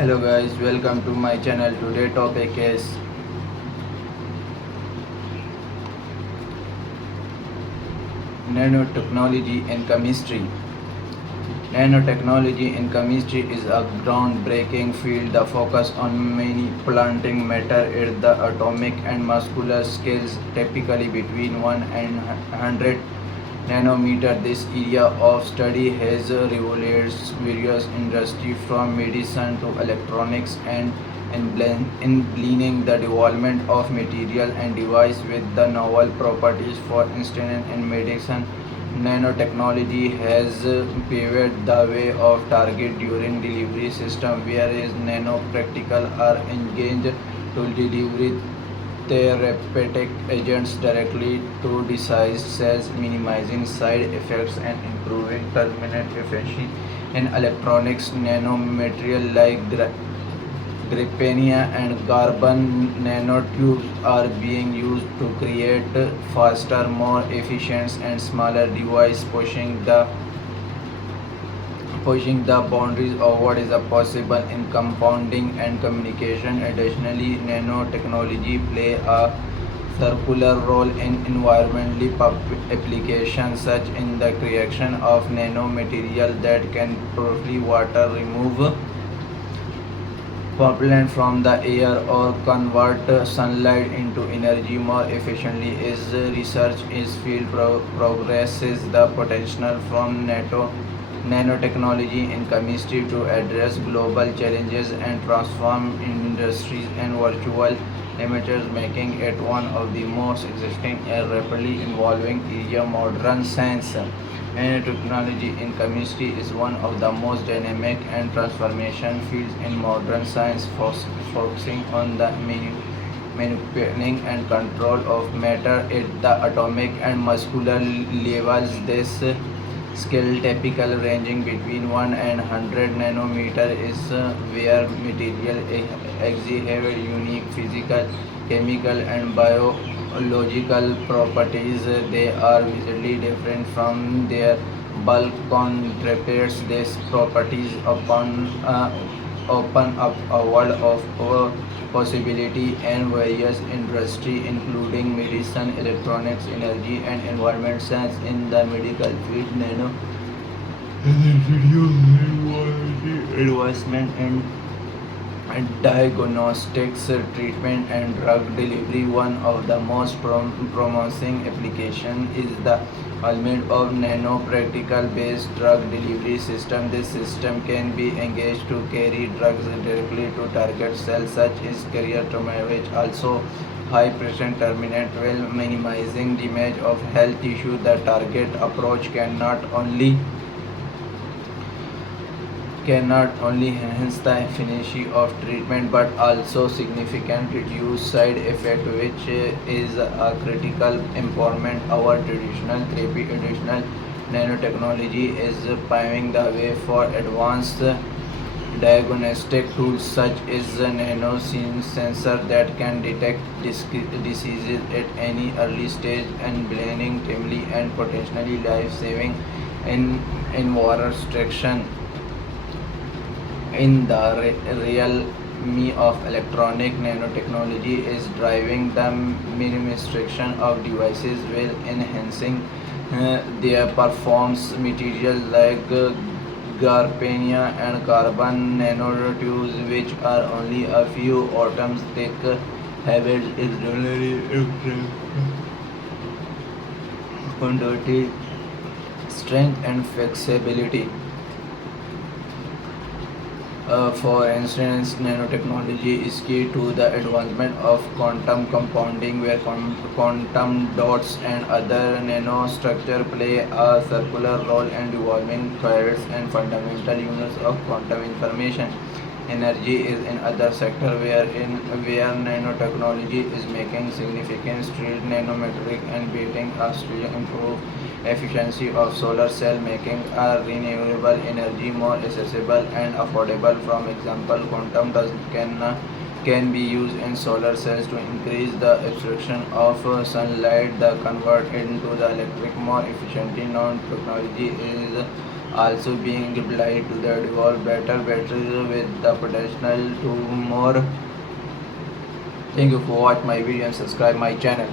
Hello guys, welcome to my channel. Today topic is nanotechnology and chemistry. Nanotechnology in chemistry is a groundbreaking field that focuses on manipulating matter at the atomic and molecular scales, typically between 1 and 100 nanometer. This area of study has revolutionized various industries from medicine to electronics and in blending the development of material and device with the novel properties. For instance, in medicine, nanotechnology has paved the way of target during delivery system, whereas nanoparticles are engaged to deliver therapeutic agents directly to diseased cells, minimizing side effects and improving terminal efficiency. In electronics, nanomaterial like graphene and carbon nanotubes are being used to create faster, more efficient, and smaller devices, pushing the boundaries of what is possible in compounding and communication. Additionally, nanotechnology play a circular role in environmental applications, such in the creation of nanomaterial that can purify water, remove pollutant from the air, or convert sunlight into energy more efficiently. As research is field progresses, the potential from nanotechnology in chemistry to address global challenges and transform industries and virtual limiters, making it one of the most existing and rapidly evolving area modern science. Nanotechnology in chemistry is one of the most dynamic and transformation fields in modern science, focusing on the manipulating and control of matter at the atomic and molecular levels. This scale, typically ranging between 1 and 100 nanometer, is where material exhibit unique physical, chemical, and biological properties. They are visually different from their bulk counterparts. These properties open up a world of possibility and various industries, including medicine, electronics, energy, and environment science. In the medical field, nano advancement in diagnostics, treatment, and drug delivery. One of the most promising applications is the development of nanoparticle based drug delivery system. This system can be engaged to carry drugs directly to target cells, such as carrier which also high pressure terminate, while minimizing damage of health tissue. The target approach cannot only enhance the efficiency of treatment but also significantly reduce side effects, which is a critical important our traditional therapy. Additional nanotechnology is paving the way for advanced diagnostic tools such as nano sensor that can detect diseases at any early stage and blending timely and potentially life-saving in water restriction. In the realm of electronic, nanotechnology is driving the minimization of devices while enhancing their performance. Materials like graphene and carbon nanotubes, which are only a few atoms thick, have extraordinary conductivity, strength, and flexibility. For instance, nanotechnology is key to the advancement of quantum compounding, where quantum dots and other nanostructures play a circular role in developing qubits and fundamental units of quantum information. Energy is another sector where nanotechnology is making significant strides. Nanometric and beating Australia improve efficiency of solar cell, making a renewable energy more accessible and affordable. From example, quantum dots can be used in solar cells to increase the absorption of sunlight, the convert into the electric more efficiently. Non technology is also being applied to the develop better batteries with the potential to more. Thank you for watch my video and subscribe my channel.